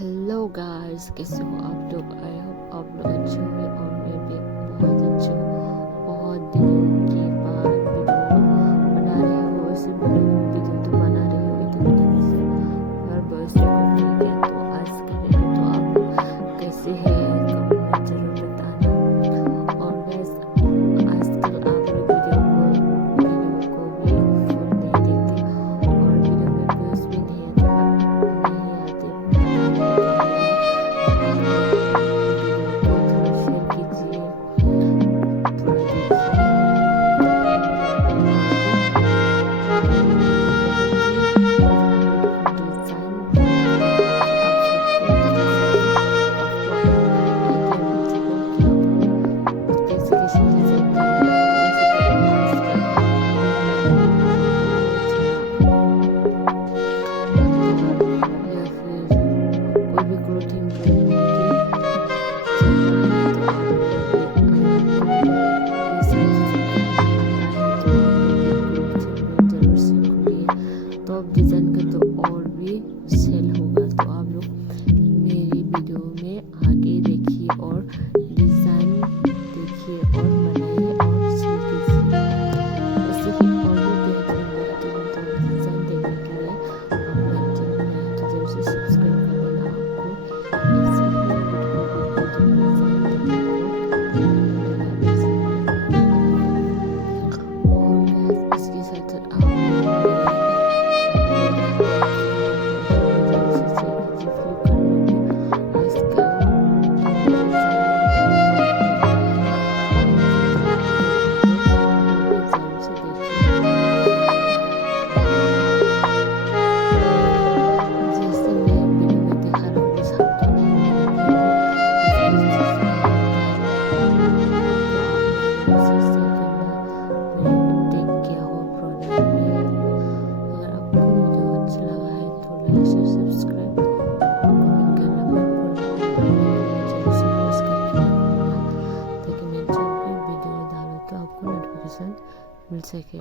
Hello guys, कैसे हो आप लोग। आई होप आप लोग अच्छे होंगे और मैं भी बहुत अच्छी हूँ। बहुत दिनों के बाद वीडियो बना रही हूँ। वैसे वीडियो तो बना रही हूँ इतने दिन से, पर बस रिकॉर्ड नहीं किया, तो आज कर रही हूँ। तो आप कैसे हैं कमेंट में जरूर बताना। और गाइस, आजकल आप लोग वीडियो को भी फुल नहीं देखते और वीडियो में व्यूज भी नहीं आते। तो अब डिज़ाइन का तो और भी सेल होगा, तो आप लोग मेरी वीडियो में आगे देखिए और डिज़ाइन देखिए और बनाइए और सेल कीजिए। ऐसे ही और भी बेहतरीन डिज़ाइन देखने के लिए आप मेरे चैनल में आए तो जरूर से सब्सक्राइब कर लेना। आपको ऐसे ही और इसके साथ मिल सके।